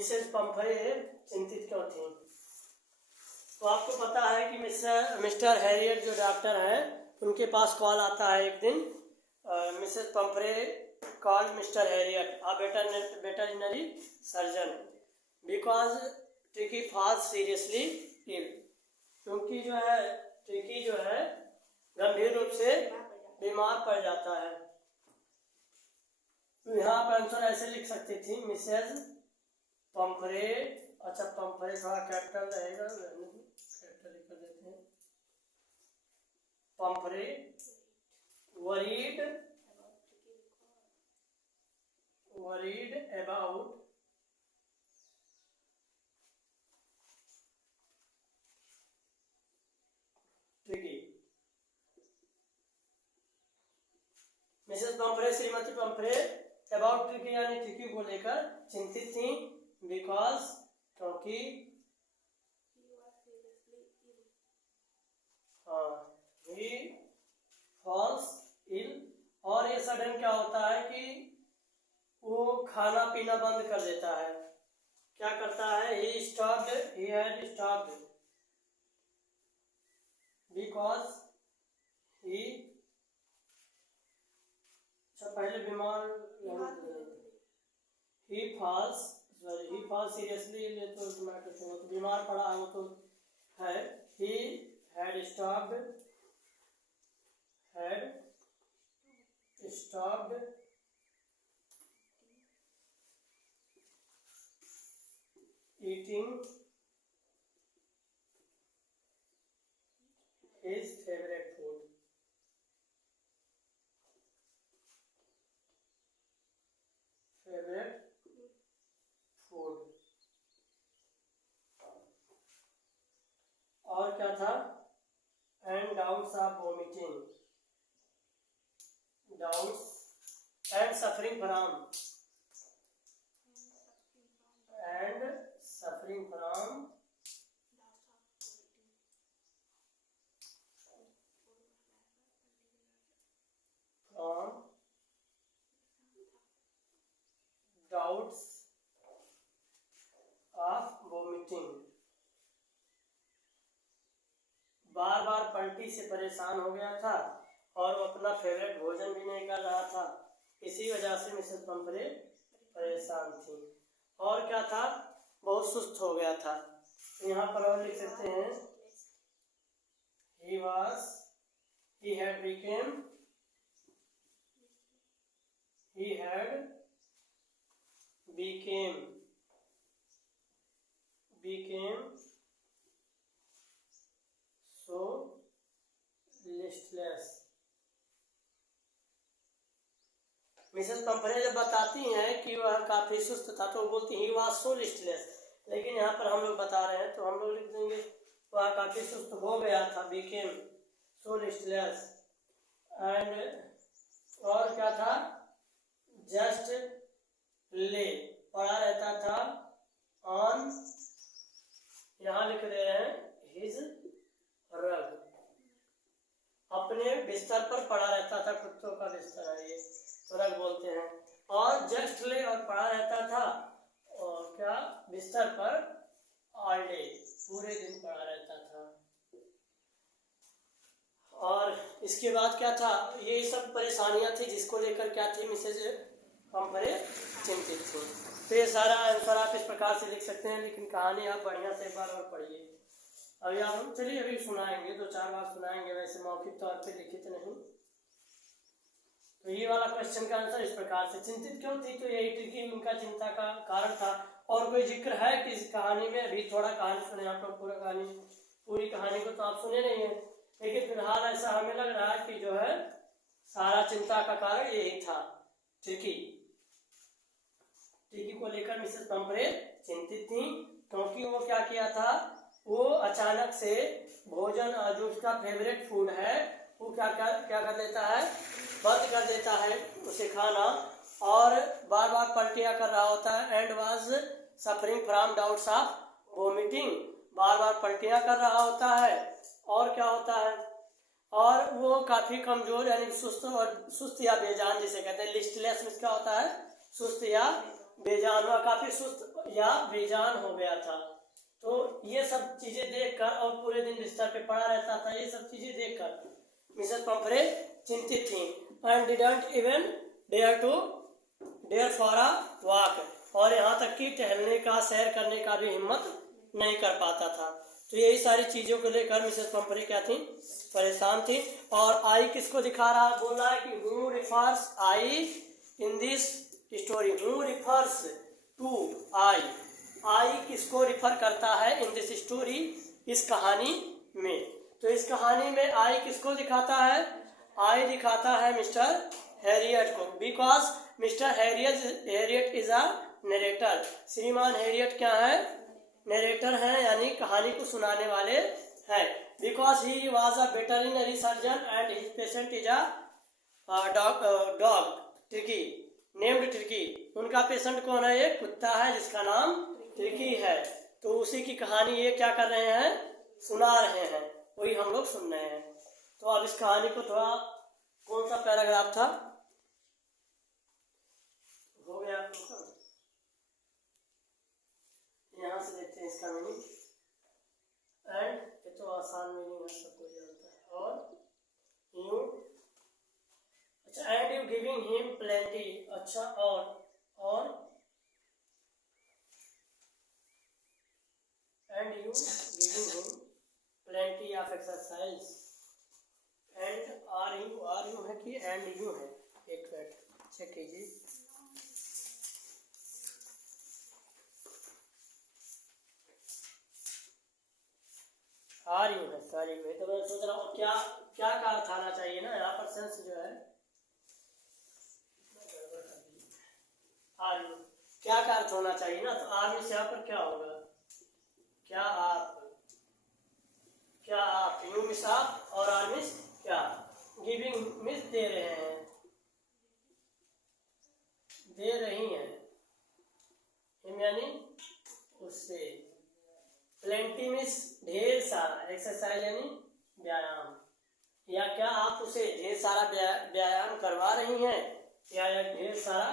Mrs Pumphrey चिंतित क्यों थी? तो आपको पता है कि मिस्टर हैरियट जो डॉक्टर हैं उनके पास कॉल आता है एक दिन। Mrs Pumphrey called Mr Herriot a veterinary surgeon because Tricki fall seriously ill, क्योंकि जो है ट्रिकी जो है गंभीर रूप से बीमार पड़ जाता है। तो यहाँ पर आंसर ऐसे लिख सकती थी मिसेस पंफरे, अच्छा पंफरे थोड़ा कैपिटल रहेगा, कैपिटल लिख देते हैं। पंफरे worried about tricky. Mrs पंफरे, Shrimati पंफरे about tricky यानी ट्रिकी को लेकर चिंतित थी, बिकॉज क्योंकि ही फॉल्स इल, और ये सडन क्या होता है कि वो खाना पीना बंद कर देता है। क्या करता है? he had stopped because he, अच्छा पहले बीमार, he falls seriously इल, तो बीमार पड़ा है वो तो है। he had stopped eating his favorite food. और क्या था? and doubts of vomiting, doubts and suffering from doubts of vomiting, बार बार पलटी से परेशान हो गया था और वो अपना फेवरेट भोजन भी नहीं कर रहा था। इसी वजह से मिसेस पंफरे परेशान थी। और क्या था? बहुत सुस्त हो गया था। यहाँ पर और लिख सकते हैं he had became so listless। Mrs पंफरे जब बताती हैं कि वह काफी सुस्त था तो बोलती ही was so listless, लेकिन यहाँ पर हम लोग बता रहे हैं तो हम लोग लिख देंगे वह काफी सुस्त हो गया था, became so listless। एंड और क्या था? just lay, पड़ा रहता था on, यहाँ लिख दे रहे हैं his rug, अपने बिस्तर पर पड़ा रहता था। कुत्तों का बिस्तर है ये, तो रग बोलते हैं। और जस्ट ले, और पड़ा रहता था और क्या? बिस्तर पर ऑल डे, पूरे दिन पड़ा रहता था। और इसके बाद क्या था? ये सब परेशानियां थी जिसको लेकर क्या थी मिसेज पंफरे चिंतित थी। तो ये सारा आंसर आप इस प्रकार से लिख सकते हैं, लेकिन कहानी आप बढ़िया से एक बार और पढ़िए। अभी आप चलिए अभी सुनाएंगे, 2-4 बार सुनाएंगे, वैसे मौखिक तौर पे लिखित नहीं। तो ये वाला क्वेश्चन का आंसर इस प्रकार से, चिंतित क्यों थी? तो यही ट्रिकी उनका चिंता का कारण था। और कोई जिक्र है कि इस कहानी में? अभी थोड़ा कहानी सुने आप लोग, पूरी कहानी को तो आप सुने नहीं है, लेकिन फिलहाल ऐसा हमें लग रहा है कि जो है सारा चिंता का कारण यही था, ट्रिकी को लेकर मिसेस पंफरे चिंतित थी, क्योंकि वो क्या किया था? वो अचानक से भोजन जो उसका फेवरेट फूड है वो क्या कर देता है? बंद कर देता है उसे खाना, और बार बार पलटियां कर रहा होता है। And was suffering from doubts of vomiting, बार बार पलटियां कर रहा होता है। और क्या होता है? और वो काफी कमजोर यानी सुस्त या बेजान जिसे कहते हैं। लिस्टलेस में क्या होता है? सुस्त या बेजान हुआ, काफी सुस्त या बेजान हो गया था। तो ये सब चीजें देखकर, और पूरे दिन बिस्तर पे पड़ा रहता था, ये सब चीजें देखकर मिसेस पंफरे चिंतित थी। And didn't even dare for a walk, और यहाँ तक कि टहलने का, सैर करने का भी हिम्मत नहीं कर पाता था। तो यही सारी चीजों को लेकर मिसेस पंफरे क्या थी, परेशान थी। और आई किसको दिखा रहा, बोल रहा है कि who refers I in this story, who refers to I, I किसको रिफर करता है इन दिस स्टोरी, इस कहानी में। तो इस कहानी में आई किसको दिखाता है, आई दिखाता है मिस्टर हैरियट को, because mister Harriet is a narrator, श्रीमान हैरियट क्या है, नरेटर हैं, यानी कहानी को सुनाने वाले हैं। Because he was a veterinary surgeon and his patient is a dog tricky named tricky, उनका पेशेंट कौन है, एक कुत्ता है जिसका नाम ट्रिकी है। तो उसी की कहानी ये क्या कर रहे हैं, सुना रहे हैं, वही हम लोग सुन रहे हैं। तो अब इस कहानी को थोड़ा, कौन सा पैराग्राफ था, हो गया आपको, यहाँ से देखते हैं इसका मीनिंग। एंड ये तो आसान मीनिंग है, सब कोई जानता है। और यू, अच्छा, and you giving him plenty, अच्छा, और and you giving him plenty of exercise, and are you है कि एंड यू है, एक मिनट चेक कीजिए। आर यू है, सॉरी, मैं तो मैं सोच रहा हूँ क्या क्या का अर्थ आना चाहिए ना, यहाँ पर सेंस जो है आर यू, क्या का अर्थ होना चाहिए ना, तो आर में से यहाँ पर क्या होगा, क्या आप यू मिस आप, और आर मिस क्या, गिविंग मिस दे रहे हैं, दे रही हैं, हिम यानी उससे, प्लेंटी मिस ढेर सारा, एक्सरसाइज यानी व्यायाम, या क्या आप उसे ढेर सारा व्यायाम करवा रही हैं, या ढेर सारा,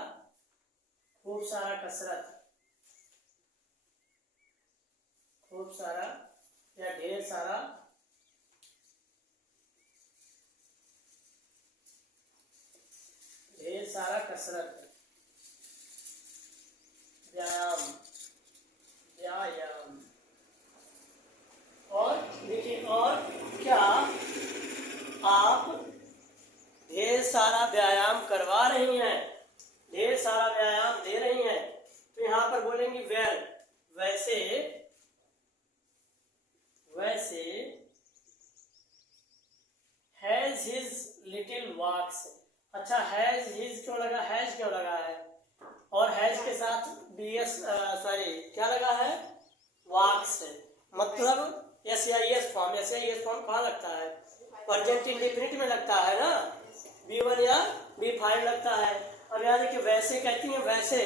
खूब सारा कसरत, खूब सारा या ढेर सारा कसरत, व्यायाम, और देखिए, और क्या आप ढेर सारा व्यायाम करवा रही हैं, ढेर सारा व्यायाम दे रही हैं। तो यहाँ पर बोलेंगे वेल, वैसे हैज हिज लिटिल वॉक्स, अच्छा, हैज हिज क्यों लगा, हैज क्यों लगा है, और हैज के साथ क्या लगा है, वॉक्स, मतलब एस फॉर्म कहाँ लगता है, प्रेजेंट इंडेफिनिट में लगता है ना, B1 या B5 लगता है। अब यहाँ देखिए, वैसे कहती है, वैसे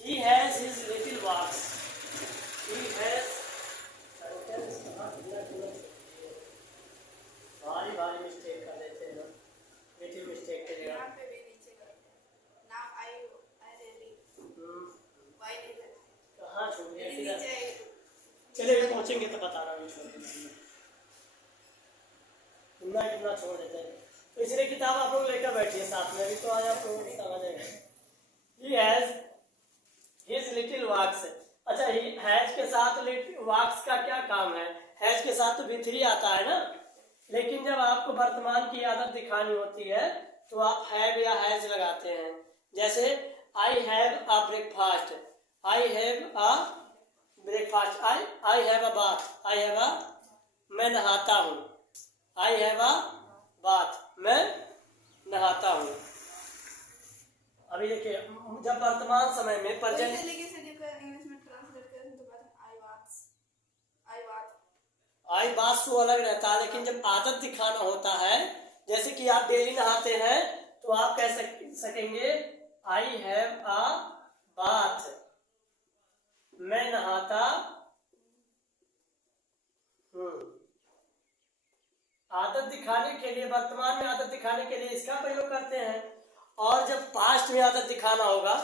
he has his little walks, he has, भारी मिस्टेक कर देते हैं, लिटिल मिस्टेक के जगह कहाँ छूट गया, चलिए पहुंचेंगे तो बता रहा हूँ, कितना छोड़ देते हैं। तो इसलिए किताब आप लोग लेकर बैठिए साथ में, अभी तो आज आप लोगों को समझ आएगा। He has his little walks, अच्छा, हैज के साथ वॉक्स का क्या काम है, हैज के साथ तो V3 आता है ना, लेकिन जब आपको वर्तमान की आदत दिखानी होती है तो आप हैव या हैज लगाते हैं। जैसे I have a breakfast, I have a breakfast, I have a bath, I have a, मैं नहाता हूँ, आई हैव अ बाथ, मैं नहाता हूँ। अभी देखिए, जब वर्तमान समय में प्रेजेंट, आई बात तो अलग रहता है, लेकिन जब आदत दिखाना होता है, जैसे कि आप डेली नहाते हैं, तो आप कह सकेंगे आई हैव अ बाथ, मैं नहाता हूँ। आदत दिखाने के लिए, वर्तमान में आदत दिखाने के लिए इसका प्रयोग करते हैं। और जब पास्ट में आदत दिखाना होगा,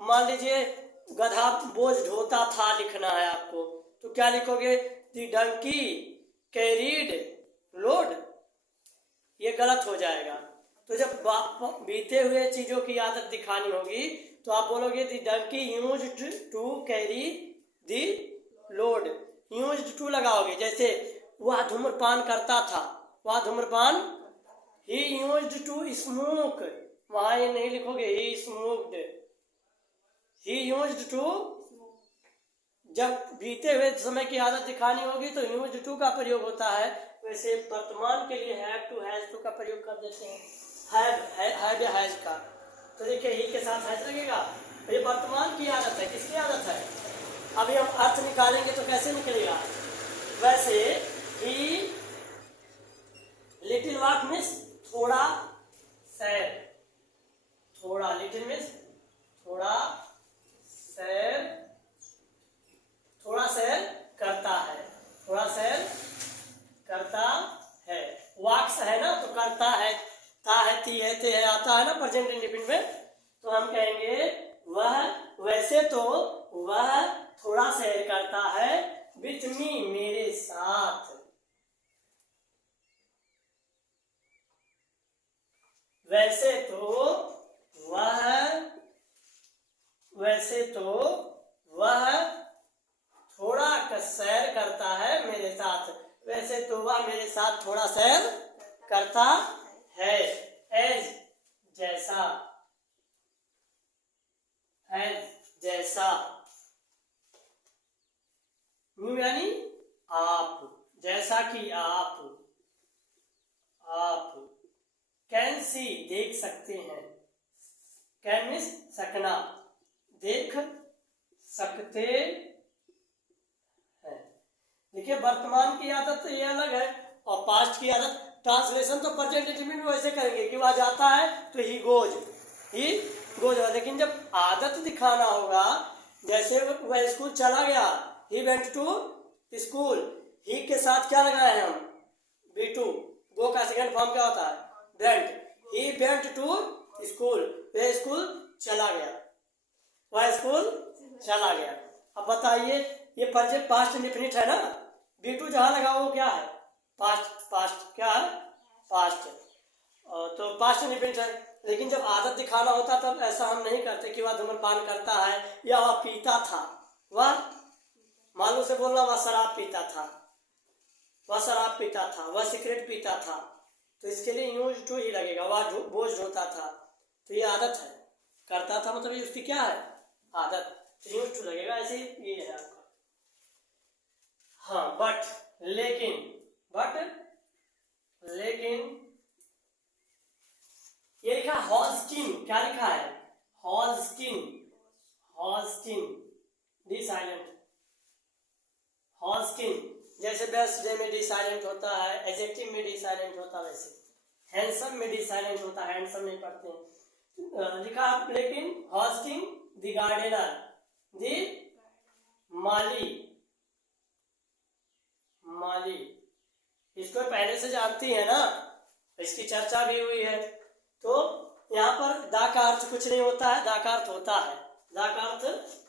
मान लीजिए गधा बोझ ढोता था लिखना है आपको, तो क्या लिखोगे? द डंकी कैरीड लोड, ये गलत हो जाएगा। तो जब बीते हुए चीजों की आदत दिखानी होगी तो आप बोलोगे the donkey used to carry the load. Used to लगाओगे, जैसे वह धूम्रपान करता था, वह धूम्रपान, ही यूज्ड टू स्मोक, वहां ये नहीं लिखोगे ही स्मोक्ड, ही यूज्ड टू। जब बीते हुए समय की आदत दिखानी होगी तो यूज्ड टू का प्रयोग होता है। वैसे वर्तमान के लिए हैव टू हैज टू का प्रयोग कर देते हैं, हैव या हैज का। तो देखिए ही के साथ हैज लगेगा, ये वर्तमान की आदत है। किसकी आदत है? अभी हम अर्थ निकालेंगे तो कैसे निकलेगा? वैसे ही लिटिल वाट मीन्स थोड़ा सैर, थोड़ा, लिटिल मीन्स थोड़ा सैर, थोड़ा सैर करता है, थोड़ा सैर करता है। वाक्स है ना, तो करता है, ता है, ती है, ते है, आता है ना प्रेजेंट इंडेफिनिट में, तो हम कहेंगे वह, वैसे तो वह थोड़ा सैर करता है विथ मी, मेरे साथ। वैसे तो वह थोड़ा सैर करता है मेरे साथ, वैसे तो वह मेरे साथ थोड़ा सैर करता है। एज जैसा, एज जैसा, न्यू यानी आप, जैसा कि आप, आप। कैन सी देख सकते हैं, कैन मीन्स सकना, देख सकते हैं। देखिए वर्तमान की आदत तो ये अलग है और पास्ट की आदत, ट्रांसलेशन तो प्रेजेंट इंडेफिनिट में वैसे करेंगे कि वह जाता है तो ही गोज, ही गोज। लेकिन जब आदत दिखाना होगा, जैसे वह स्कूल चला गया, ही वेंट टू स्कूल, ही के साथ क्या लगाए हैं हम? B2। गो का सेकंड फॉर्म क्या होता है? Went. He went to school, वह स्कूल चला गया, वह स्कूल चला गया। अब बताइए ये प्रेजेंट पास्ट इंडेफिनिट है ना, B2 जहां लगा वो क्या है? पास्ट, पास्ट क्या है? पास्ट, तो पास्ट इंडेफिनिट है। लेकिन जब आदत दिखाना होता तब ऐसा हम नहीं करते कि वह धूम्रपान करता है या वह पीता था। वह मालूम से बोलना, वह शराब पीता था, वह शराब पीता था, वह सिगरेट पीता था, तो इसके लिए यूज टू ही लगेगा। वह बोझ ढोता था, तो ये आदत है। करता था मतलब ये उसकी क्या है? आदत, तो यूज टू लगेगा। ऐसे ये है आपका। हाँ, बट, लेकिन, बट लेकिन ये लिखा हॉल्स्टीन, क्या लिखा है? Holstein, Holstein, D silent, Holstein. जैसे बेस्ट में डी साइलेंट होता है, एडजेक्टिव में डी साइलेंट होता है, वैसे हैंडसम में डी साइलेंट होता है, हैंडसम नहीं पढ़ते हैं। लिखा लेकिन हॉल्स्टीन द गार्डनर, द माली, माली, इसको पहले से जानती है ना, इसकी चर्चा भी हुई है। तो यहाँ पर दा का अर्थ कुछ नहीं होता है, दा का अर्थ होता है, दा का अर्थ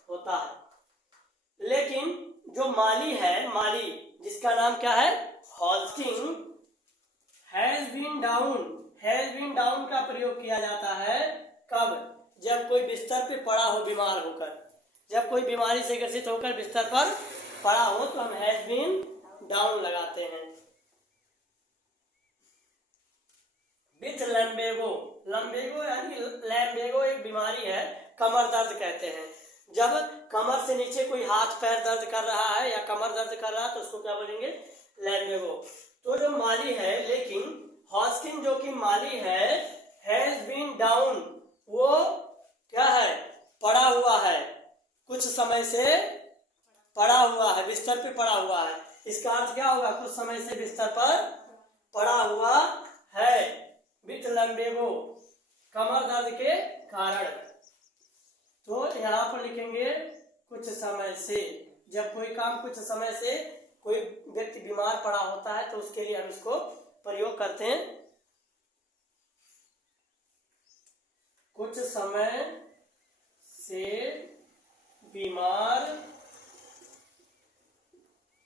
होता है। लेकिन जो माली है, माली जिसका नाम क्या है? Holstein, has been down, has been down का प्रयोग किया जाता है कब? जब कोई बिस्तर पे पड़ा हो बीमार होकर, जब कोई बीमारी से ग्रसित होकर बिस्तर पर पड़ा हो तो हम हैज बीन डाउन लगाते हैं। विथ लम्बेगो, लम्बेगो यानी लैम्बेगो एक बीमारी है, कमर दर्द कहते हैं। जब कमर से नीचे कोई हाथ पैर दर्द कर रहा है या कमर दर्द कर रहा है तो उसको क्या बोलेंगे? लैम्बेगो। तो जो माली है, लेकिन हॉस्किन जो कि माली है, हैज बीन डाउन, वो क्या है? पड़ा हुआ है, कुछ समय से पड़ा हुआ है, बिस्तर पे पड़ा हुआ है। इसका अर्थ क्या होगा? कुछ समय से बिस्तर पर पड़ा हुआ है, विथ लम्बेगो, कमर दर्द के कारण। तो यहाँ पर लिखेंगे कुछ समय से। जब कोई काम कुछ समय से कोई व्यक्ति बीमार पड़ा होता है तो उसके लिए हम इसको प्रयोग करते हैं। कुछ समय से बीमार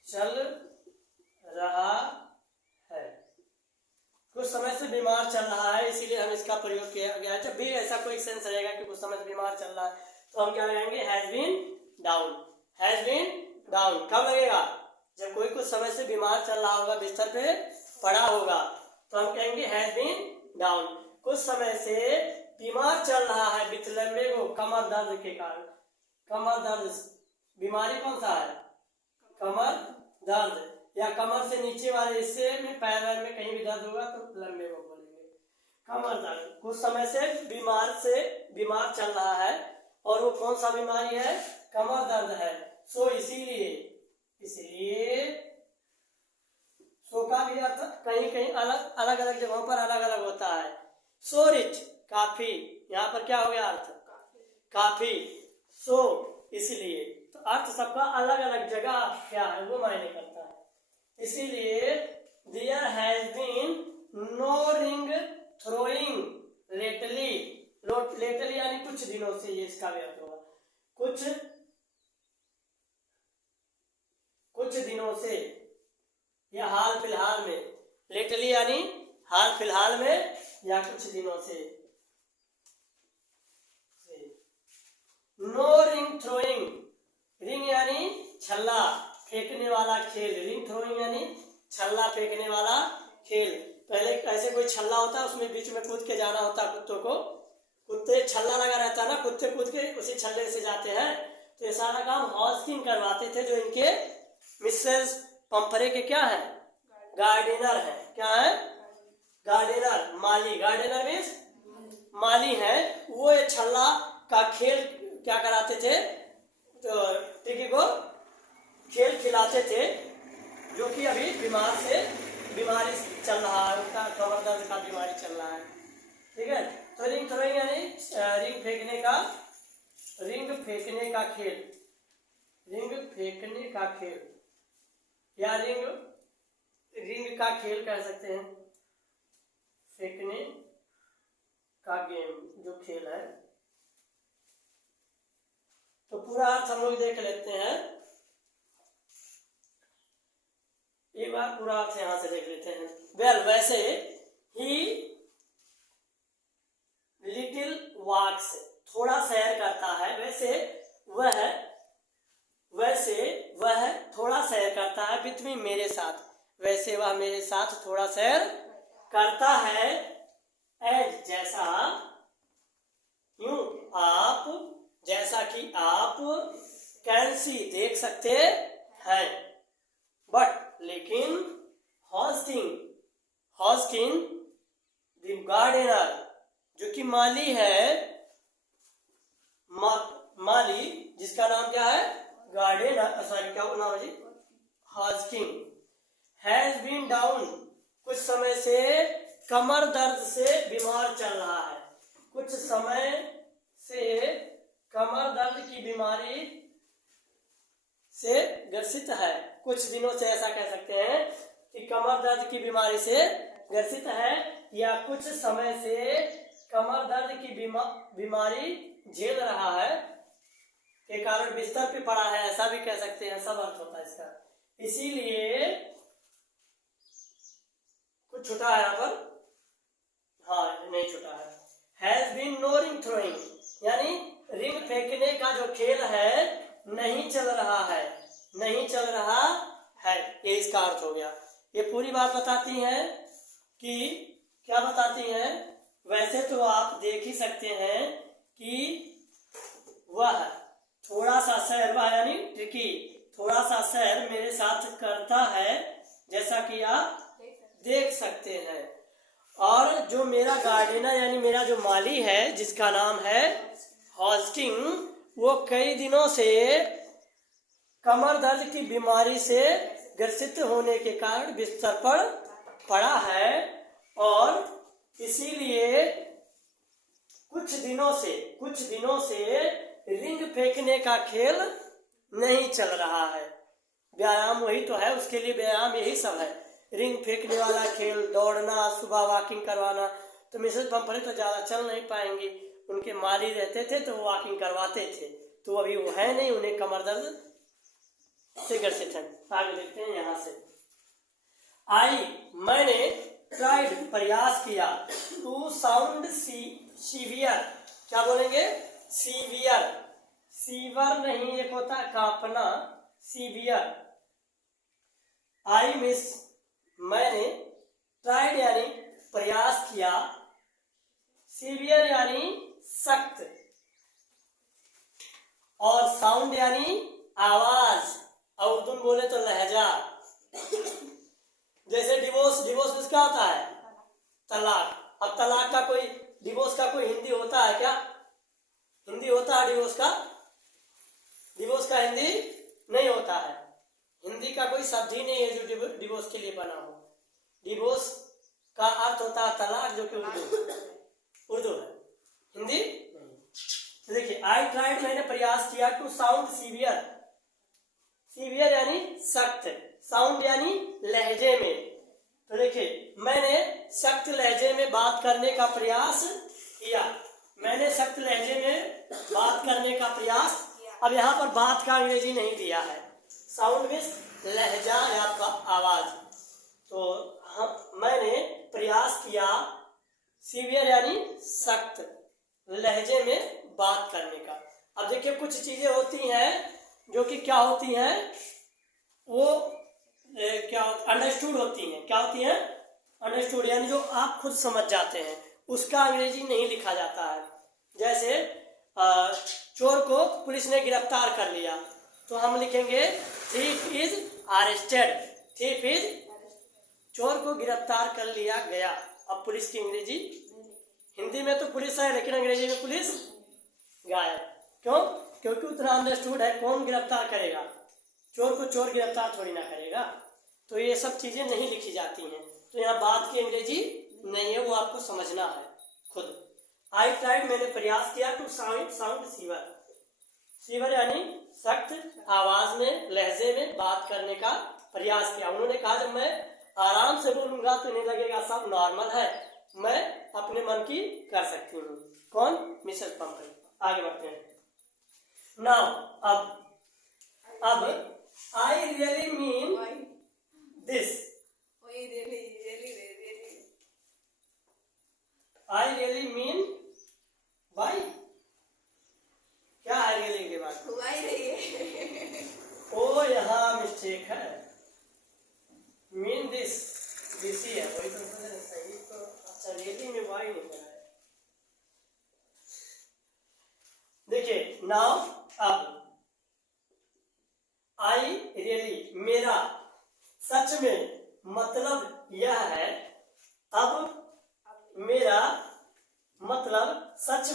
चल रहा है। कुछ समय से बीमार चल रहा है, इसीलिए हम इसका प्रयोग किया गया है। जब भी ऐसा कोई सेंस रहेगा कि कुछ समय से बीमार चल रहा है तो हम क्या लगाएंगे, has been down. Has been down कब लगेगा, जब कोई कुछ समय से बीमार चल रहा होगा, बिस्तर पे पड़ा होगा, तो हम कहेंगे हैज बीन डाउन। कुछ समय से बीमार चल रहा है विथ लम्बेगो, कमर दर्द के कारण। कमर दर्द बीमारी कौन सा है, कमर दर्द, या कमर से नीचे वाले हिस्से में पैर में कहीं भी दर्द होगा तो लम्बेगो बोलेंगे, कमर दर्द। कुछ समय से बीमार चल रहा है और वो कौन सा बीमारी है, कमर दर्द है। सो इसीलिए सो का भी अर्थ कहीं कहीं अलग अलग जगहों पर अलग अलग होता है। सो रिच काफी, यहाँ पर क्या हो गया अर्थ, काफी। सो इसलिए, तो अर्थ सबका अलग अलग जगह क्या है वो मायने करता है। इसीलिए there has been no ring throwing lately. Lately यानी कुछ दिनों से, ये इसका भी अर्थ होगा, कुछ दिनों से या हाल फिलहाल में। लेटली यानी हाल फिलहाल में या कुछ दिनों से। नो रिंग थ्रोइंग, रिंग यानी छल्ला फेंकने वाला खेल, रिंग थ्रोइंग यानी छल्ला फेंकने वाला खेल। पहले ऐसे कोई छल्ला होता है, उसमें बीच में कूद के जाना होता है कुत्तों को, कुत्ते छल्ला लगा रहता है ना, कुत्ते कूद के उसी छल्ले से जाते हैं। तो ये सारा काम हॉस्किन करवाते थे, जो इनके मिसेस पंपरे के क्या है, गार्डनर है। क्या है, गार्डनर, माली। गार्डनर मीन्स माली है। वो ये छल्ला का खेल क्या कराते थे, तो टिकी को खेल खिलाते थे, जो कि अभी बीमारी चल रहा है, उनका कमर दर्द का बीमारी चल रहा है। ठीक है, तो रिंग थ्रोइंग यानी रिंग फेंकने का खेल, रिंग फेंकने का खेल या रिंग का खेल कह सकते हैं, फेंकने का गेम जो खेल है। तो पूरा अर्थ हम लोग देख लेते हैं, एक बार पूरा अर्थ यहां से देख लेते हैं। वेल, वैसे ही लिटिल वॉक्स, थोड़ा सैर करता है, वैसे वह थोड़ा सैर करता है, विथ मी मेरे साथ, वैसे वह मेरे साथ थोड़ा सैर करता है। एज जैसा, यूं आप, जैसा कि आप, कैन सी देख सकते हैं, बट लेकिन, हॉस्किन द गार्डनर, जो कि माली है, माली जिसका नाम क्या है, गार्डनर, सॉरी क्या नाम है जी, हॉस्किन, हैज बीन डाउन, कुछ समय से कमर दर्द से बीमार चल रहा है। कुछ समय से कमर दर्द की बीमारी से ग्रसित है। कुछ दिनों से ऐसा कह सकते हैं कि कमर दर्द की बीमारी से ग्रसित है, या कुछ समय से कमर दर्द की बीमारी झेल रहा है के कारण बिस्तर पे पड़ा है, ऐसा भी कह सकते हैं, सब अर्थ होता है इसका। इसीलिए कुछ छुटा है यहाँ पर, हाँ नहीं छुटा है। Has been no ring throwing, यानी रिंग फेंकने का जो खेल है नहीं चल रहा है, ये इसका अर्थ हो गया। ये पूरी बात बताती है कि क्या बताती है, वैसे तो आप देख ही सकते हैं कि वह थोड़ा सा सैर, वह यानी ट्रिकी, थोड़ा सा सैर मेरे साथ करता है, जैसा कि आप देख सकते हैं। और जो मेरा गार्डनर यानी मेरा जो माली है, जिसका नाम है हॉस्किन, वो कई दिनों से कमर दर्द की बीमारी से ग्रसित होने के कारण बिस्तर पर पड़ा है, और इसीलिए कुछ दिनों से रिंग फेंकने का खेल नहीं चल रहा है। व्यायाम वही तो है, उसके लिए व्यायाम यही सब है, रिंग फेंकने वाला खेल, दौड़ना, सुबह वॉकिंग करवाना। तो मिसेस पंपरे तो ज्यादा चल नहीं पाएंगी, उनके माली रहते थे तो वो वॉकिंग करवाते थे, तो अभी वो है नहीं, उन्हें कमर दर्द से ग्रसित है। आगे देखते हैं यहाँ से। आई मैंने ट्राइड प्रयास किया, टू साउंड सीवियर, क्या बोलेंगे? सीवियर, सीवर नहीं, एक होता है कांपना, सीवियर। आई मिस मैंने, ट्राइड यानी प्रयास किया, सीवियर यानी सख्त, और साउंड यानी आवाज, और उर्दू में बोले तो लहजा। जैसे डिवोर्स, डिवोर्स में क्या होता है? तलाक। अब तलाक का कोई, डिवोर्स का कोई हिंदी होता है क्या? हिंदी होता है डिवोर्स का? डिवोर्स का हिंदी नहीं होता है। हिंदी का कोई शब्द ही नहीं है जो डिवोर्स के लिए बना हो। डिवोर्स का अर्थ होता है तलाक, जो कि उर्दू है, हिंदी। तो देखिए, आई ट्राइड मैंने प्रयास किया, टू साउंड सीवियर, सीवियर यानी सख्त, साउंड यानी लहजे में। तो देखिए, मैंने सख्त लहजे में बात करने का प्रयास किया, मैंने सख्त लहजे में बात करने का प्रयास। अब यहाँ पर बात का अंग्रेजी नहीं दिया है, साउंड मीन्स लहजा या आवाज। तो मैंने प्रयास किया, सीवियर यानी सख्त लहजे में बात करने का। अब देखिए, कुछ चीजें होती हैं जो कि क्या होती हैं, वो क्या अंडरस्टूड होती हैं। क्या होती हैं? अंडरस्टूड, यानी जो आप खुद समझ जाते हैं, उसका अंग्रेजी नहीं लिखा जाता है। जैसे चोर को पुलिस ने गिरफ्तार कर लिया, तो हम लिखेंगे thief is arrested, thief is, चोर को गिरफ्तार कर लिया गया। अब पुलिस की अंग्रेजी, हिंदी में तो पुलिस है लेकिन अंग्रेजी में पुलिस गायब। क्यों? क्योंकि उतना अंडरस्टूड है, कौन गिरफ्तार करेगा? चोर को चोर गिरफ्तार थोड़ी ना करेगा। तो ये सब चीजें नहीं लिखी जाती हैं। तो यहाँ बात की अंग्रेजी नहीं है, वो आपको समझना है खुद। आई ट्राइड मैंने प्रयास किया, टू साउंड सीवर, सीवर यानी सख्त आवाज में, लहजे में बात करने का प्रयास किया। उन्होंने कहा जब मैं आराम से बोलूंगा तो इन्हें लगेगा सब नॉर्मल है, मैं अपने मन की कर सकती हूँ। कौन? मिसेस पंपरी। आगे बढ़ते हैं। नाउ अब I really mean this, I really mean by, क्या है रियली के बाद? ओ यहाँ मिस्टेक है, मीन दिस, दिस ही है, वही तो सही। तो अच्छा, रियली में वाई नहीं है। देखिए, नाउ अब आई रियली, मेरा सच में मतलब यह है, अब मेरा मतलब सच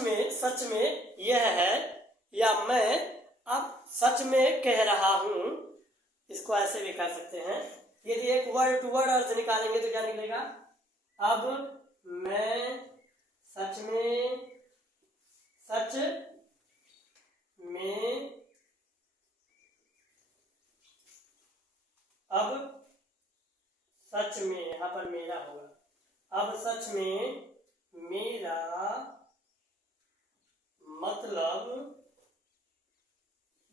में यह है, या मैं अब सच में कह रहा हूं। इसको ऐसे भी कर सकते हैं, यदि एक वर्ड टू वर्ड अर्थ निकालेंगे तो क्या निकलेगा? अब मैं सच में अब सच में, यहाँ पर मेरा होगा, अब सच में मेरा मतलब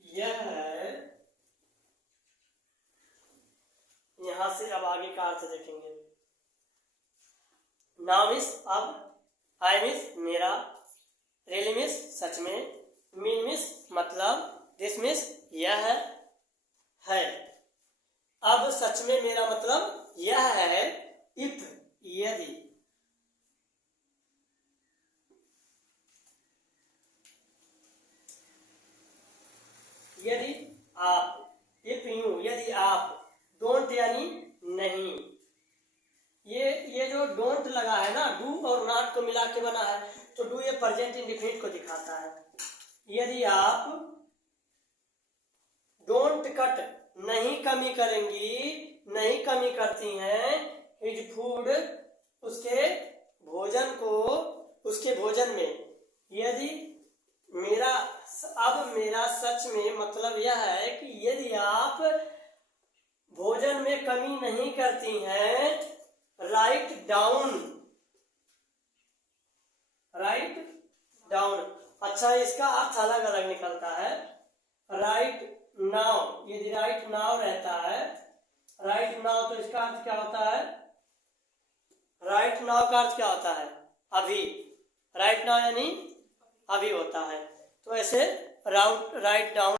यह है। यहां से अब आगे का अर्थ देखेंगे। नाउ मीन्स अब, आई मीन्स मेरा, रियली मीन्स सच में, मीन मीन्स मतलब, दिस मीन्स यह है। अब सच में मेरा मतलब यह है, इफ यदि, यदि आप, इफ यू यदि आप, डोंट यानी नहीं। ये जो डोंट लगा है ना, डू और नॉट को मिला के बना है, तो डू ये प्रेजेंट इंडेफिनिट को दिखाता है। यदि आप डोंट कट, नहीं कमी करेंगी, नहीं कमी करती हैं, हिज फूड, उसके भोजन को, उसके भोजन में। यदि मेरा, अब मेरा सच में मतलब यह है कि यदि आप भोजन में कमी नहीं करती हैं, राइट डाउन अच्छा, इसका अर्थ अलग अलग निकलता है। राइट नाउ, यदि राइट नाउ रहता है, राइट नाउ, तो इसका अर्थ क्या होता है? राइट नाउ का अर्थ क्या होता है? अभी। राइट नाउ यानी अभी होता है। तो ऐसे राइट डाउन